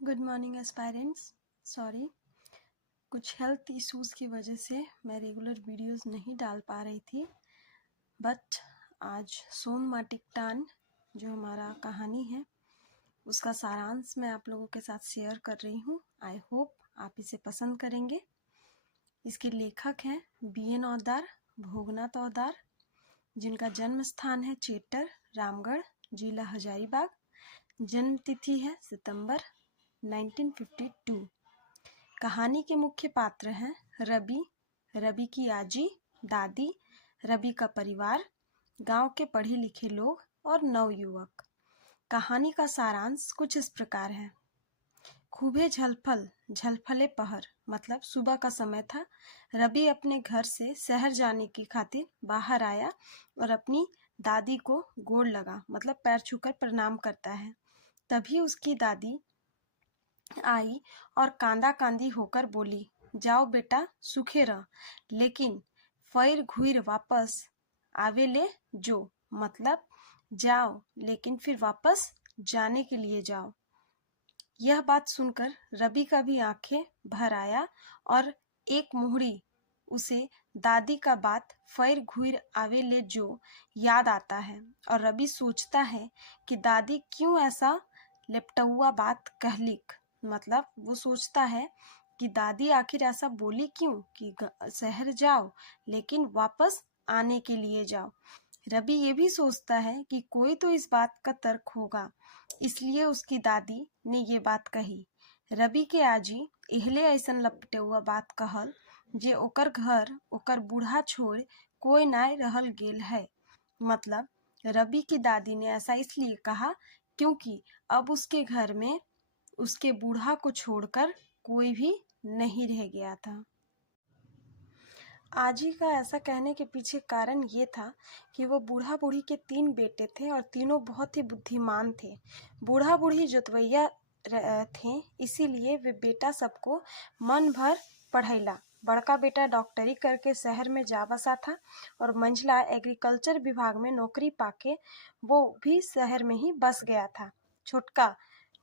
Good morning aspirants. Sorry, कुछ health issues की वजह से मैं रेगुलर वीडियोस नहीं डाल पा रही थी, बट आज सोन माटिकटान जो हमारा कहानी है उसका सारांश मैं आप लोगों के साथ शेयर कर रही हूँ। आई होप आप इसे पसंद करेंगे। इसके लेखक हैं BN औदार, भोगनाथ औदार, जिनका जन्म स्थान है चेटर, रामगढ़, जिला हजारीबाग। जन्म तिथि है सितंबर 1952। कहानी के मुख्य पात्र हैं रवि, रवि की आजी, दादी, रवि का परिवार, गांव के पढ़े लिखे लोग और नवयुवक। कहानी का सारांश कुछ इस प्रकार है। खूबे झलफल, झलफले पहर मतलब सुबह का समय था। रवि अपने घर से शहर जाने की खातिर बाहर आया और अपनी दादी को गोड़ लगा, मतलब पैर छूकर प्रणाम करता है। तभी उसकी दादी आई और कांदा कांदी होकर बोली, जाओ बेटा सुखे रह, लेकिन फिर घुर वापस आवेले जो, मतलब जाओ लेकिन फिर वापस जाने के लिए जाओ। यह बात सुनकर रवि का भी आंखें भर आया और एक मुहूर्त उसे दादी का बात फिर घुर आवेले जो याद आता है और रवि सोचता है कि दादी क्यों ऐसा लेपटुआ बात कहलिक। मतलब वो सोचता है कि दादी आखिर ऐसा बोली क्यों कि शहर जाओ लेकिन वापस आने के लिए जाओ। रवि ये भी सोचता है कि कोई तो इस बात का तर्क होगा, इसलिए उसकी दादी ने ये बात कही। रवि के आजी इहले ऐसन लपटेउआ बात कहल जे ओकर घर ओकर बूढ़ा छोड़ कोई नाय रहल गेल है। मतलब रवि की दादी ने ऐसा इसलिए कहा क्योंकि अब उसके घर में उसके बूढ़ा को छोड़कर कोई भी नहीं रह गया था। आजी का ऐसा कहने के पीछे कारण ये था कि वो बूढ़ा बूढ़ी के 3 बेटे थे और तीनों बहुत ही बुद्धिमान थे। बूढ़ा बूढ़ी जोतवैया थे, इसीलिए वे बेटा सबको मन भर पढ़ैला। बड़का बेटा डॉक्टरी करके शहर में जा बसा था और मंझला एग्रीकल्चर विभाग में नौकरी पाके वो भी शहर में ही बस गया था। छोटका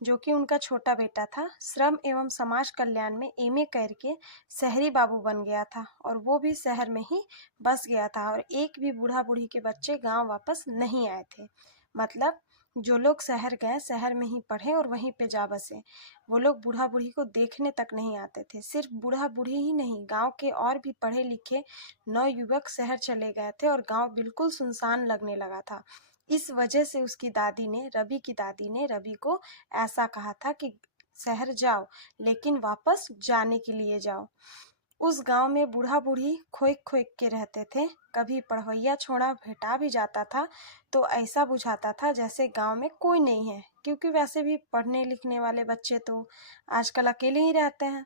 जो कि उनका छोटा बेटा था, श्रम एवं समाज कल्याण में MA करके शहरी बाबू बन गया था और वो भी शहर में ही बस गया था और एक भी बूढ़ा बूढ़ी के बच्चे गांव वापस नहीं आए थे। मतलब जो लोग शहर गए, शहर में ही पढ़े और वहीं पे जा बसे, वो लोग बूढ़ा बूढ़ी को देखने तक नहीं आते थे। सिर्फ बूढ़ा बूढ़ी ही नहीं, गांव के और भी पढ़े लिखे नवयुवक शहर चले गए थे और गांव बिल्कुल सुनसान लगने लगा था। इस वजह से उसकी दादी ने, रवि की दादी ने रवि को ऐसा कहा था कि शहर जाओ लेकिन वापस जाने के लिए जाओ। उस गांव में बूढ़ा बूढ़ी खोक खोक के रहते थे। कभी पढ़वैया छोड़ा भेटा भी जाता था तो ऐसा बुझाता था जैसे गांव में कोई नहीं है, क्योंकि वैसे भी पढ़ने लिखने वाले बच्चे तो आजकल अकेले ही रहते हैं।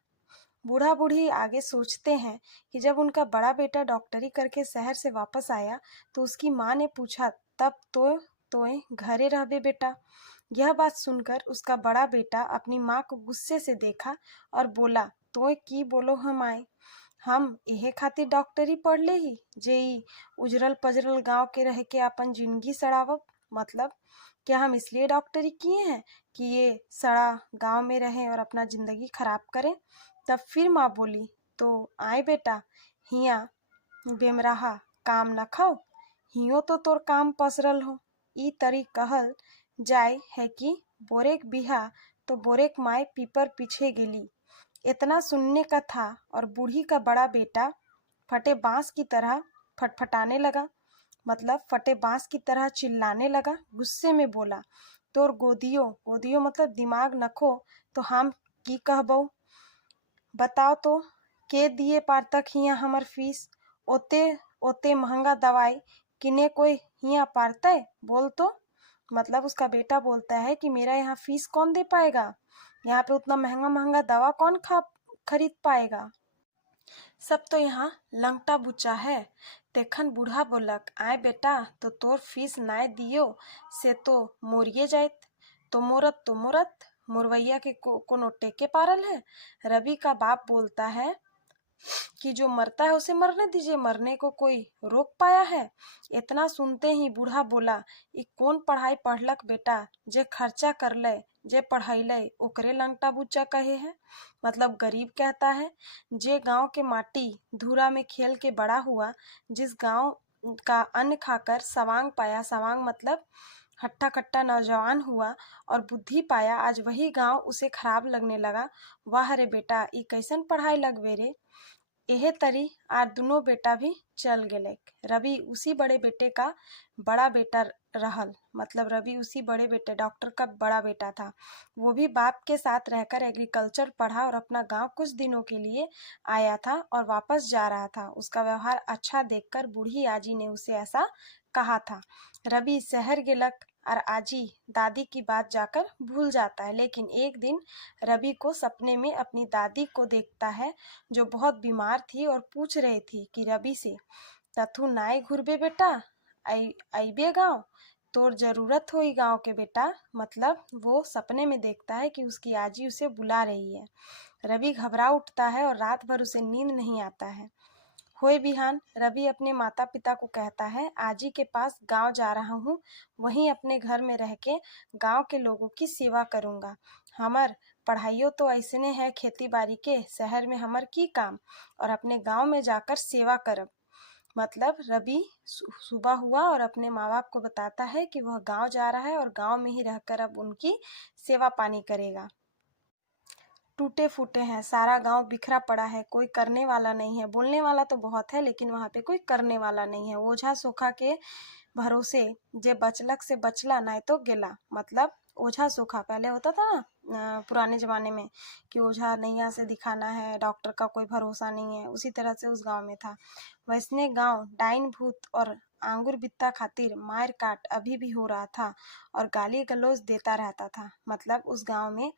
बूढ़ा बूढ़ी आगे सोचते हैं कि जब उनका बड़ा बेटा डॉक्टरी करके शहर से वापस आया तो उसकी माँ ने पूछा, तब तोय घरे रहबे बेटा। यह बात सुनकर उसका बड़ा बेटा अपनी माँ को गुस्से से देखा और बोला, तोय की बोलो हम आए, हम यहे खातिर डॉक्टरी पढ़ ले ही जे उजरल पजरल गांव के रह के अपन जिंदगी सड़ावब। मतलब क्या हम इसलिए डॉक्टरी किए हैं कि ये सड़ा गांव में रहें और अपना जिंदगी खराब करें। तब फिर माँ बोली, तो आए बेटा, हिया बेमराहा काम न खाओ, हियो तो तोर काम पसरल हो। ई तरी कहल जाय है कि बोरेक बिहा तो बोरेक माय पीपर पीछे गेली। इतना सुनने का था और बूढ़ी का बड़ा बेटा फटे बांस की तरह फटफटाने लगा। मतलब फटे बांस की तरह चिल्लाने लगा। गुस्से में बोला, तोर गोदियो, गोदियो मतलब दिमाग नखो तो हम की कहबो। बताओ तो के दिए पार तक हिया हमर फीस, ओते ओते महंगा दवाई किने कोई हिया पारते बोल तो। मतलब उसका बेटा बोलता है कि मेरा यहाँ फीस कौन दे पाएगा, यहाँ पे उतना महंगा महंगा दवा कौन खरीद पाएगा। सब तो यहाँ लंगटा बुच्चा है। तेखन बूढ़ा बोलक, आए बेटा तो तोर फीस नाय दियो से तो मोरिए जाइत, तो मोरत मोरवैया के कोनो टेके पारल है। रवि का बाप बोलता है कि जो मरता है उसे मरने दीजिए, मरने को कोई रोक पाया है। इतना सुनते ही बूढ़ा बोला, ये कौन पढ़ाई पढ़लक बेटा जे खर्चा कर ले जे पढ़ैले ओकरे लंगटा बुच्चा कहे है। मतलब गरीब कहता है जे गांव के माटी धूरा में खेल के बड़ा हुआ, जिस गांव का अन्न खाकर सवांग पाया, सवांग मतलब हट्टा कट्टा नौजवान हुआ और बुद्धि पाया, आज वही गांव उसे खराब लगने लगा। वाह रे बेटा, ई कैसन पढ़ाई लगवे रे। एहे तरी आर दोनों बेटा भी चल गेले। रवि उसी बड़े बेटे का बड़ा बेटा रहल, मतलब रवि उसी बड़े बेटे डॉक्टर का बड़ा बेटा था। वो भी बाप के साथ रहकर एग्रीकल्चर पढ़ा और अपना गांव कुछ दिनों के लिए आया था और वापस जा रहा था। उसका व्यवहार अच्छा देखकर बूढ़ी आजी ने उसे ऐसा कहा था। रवि शहर गेलक और आजी दादी की बात जाकर भूल जाता है। लेकिन एक दिन रवि को सपने में अपनी दादी को देखता है, जो बहुत बीमार थी और पूछ रही थी कि रवि से, तथु नाय घुरबे बेटा, आइबे गाँव, तोर जरूरत होई गाँव के बेटा। मतलब वो सपने में देखता है कि उसकी आजी उसे बुला रही है। रवि घबरा उठता है और रात भर उसे नींद नहीं आता है। होए बिहान रवि अपने माता पिता को कहता है, आजी के पास गांव जा रहा हूँ, वहीं अपने घर में रह के गाँव के लोगों की सेवा करूँगा। हमर पढ़ाइयों तो ऐसने है खेती बाड़ी के, शहर में हमर की काम, और अपने गांव में जाकर सेवा करब। मतलब रवि सुबह हुआ और अपने माँ बाप को बताता है कि वह गांव जा रहा है और गांव में ही रहकर अब उनकी सेवा पानी करेगा। टूटे फूटे हैं, सारा गांव बिखरा पड़ा है, कोई करने वाला नहीं है। बोलने वाला तो बहुत है लेकिन वहां पे कोई करने वाला नहीं है। ओझा सोखा के भरोसे जे बचलक से बचला, नहीं तो गेला। मतलब ओझा सोखा पहले होता था ना पुराने जमाने में कि ओझा नैया से दिखाना है, डॉक्टर का कोई भरोसा नहीं है, उसी तरह से उस गांव में था। वैसने गांव डाइन भूत और आंगुर बित्ता खातिर मार काट अभी भी हो रहा था और गाली गलौज देता रहता था। मतलब उस गांव में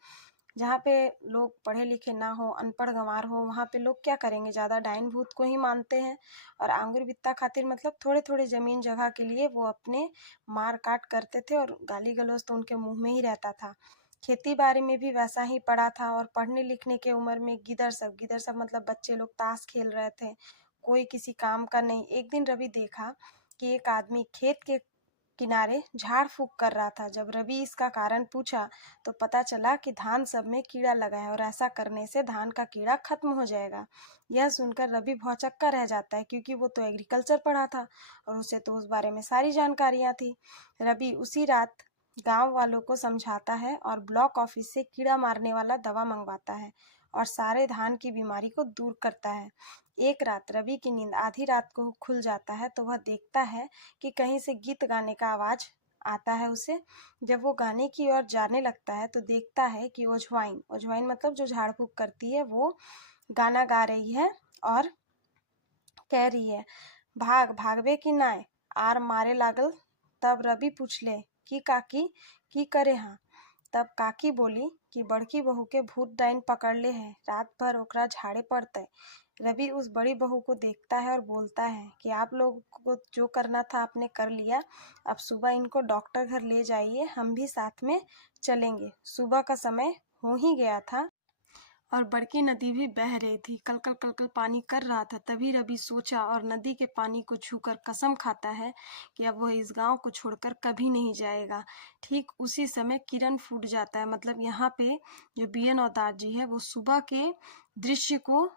जहाँ पे लोग पढ़े लिखे ना हो, अनपढ़ गंवार हो, वहाँ पे लोग क्या करेंगे, ज़्यादा डाइन भूत को ही मानते हैं। और आंगुर बित्ता खातिर मतलब थोड़े थोड़े ज़मीन जगह के लिए वो अपने मार काट करते थे और गाली गलौज तो उनके मुंह में ही रहता था। खेती बाड़ी में भी वैसा ही पड़ा था। और पढ़ने लिखने के उम्र में गिदर सब मतलब बच्चे लोग ताश खेल रहे थे, कोई किसी काम का नहीं। एक दिन रवि देखा कि एक आदमी खेत के किनारे झाड़ फूक कर रहा था। जब रवि इसका कारण पूछा तो पता चला कि धान सब में कीड़ा लगा है और ऐसा करने से धान का कीड़ा खत्म हो जाएगा। यह सुनकर रवि भौचक्का रह जाता है, क्योंकि वो तो एग्रीकल्चर पढ़ा था और उसे तो उस बारे में सारी जानकारियां थी। रवि उसी रात गांव वालों को समझाता है और ब्लॉक ऑफिस से कीड़ा मारने वाला दवा मंगवाता है और सारे धान की बीमारी को दूर करता है। एक रात रवि की नींद आधी रात को खुल जाता है तो वह देखता है कि कहीं से गीत गाने का आवाज आता है उसे। जब वो गाने की ओर जाने लगता है तो देखता है कि ओझवाइन मतलब जो झाड़ फूक करती है वो गाना गा रही है और कह रही है, भाग भागवे की नाय, आर मारे लागल। तब रवि पूछले कि काकी की करे हाँ। तब काकी बोली कि बड़की बहू के भूत डाइन पकड़ ले है, रात भर ओकरा झाड़े पड़ते। रवि उस बड़ी बहू को देखता है और बोलता है कि आप लोगों को जो करना था आपने कर लिया, अब सुबह इनको डॉक्टर घर ले जाइए, हम भी साथ में चलेंगे। सुबह का समय हो ही गया था और बड़की नदी भी बह रही थी, कलकल कलकल पानी कर रहा था। तभी रवि सोचा और नदी के पानी को छूकर कसम खाता है कि अब वह इस गांव को छोड़कर कभी नहीं जाएगा। ठीक उसी समय किरण फूट जाता है। मतलब यहाँ पे जो BN अवतार जी है वो सुबह के दृश्य को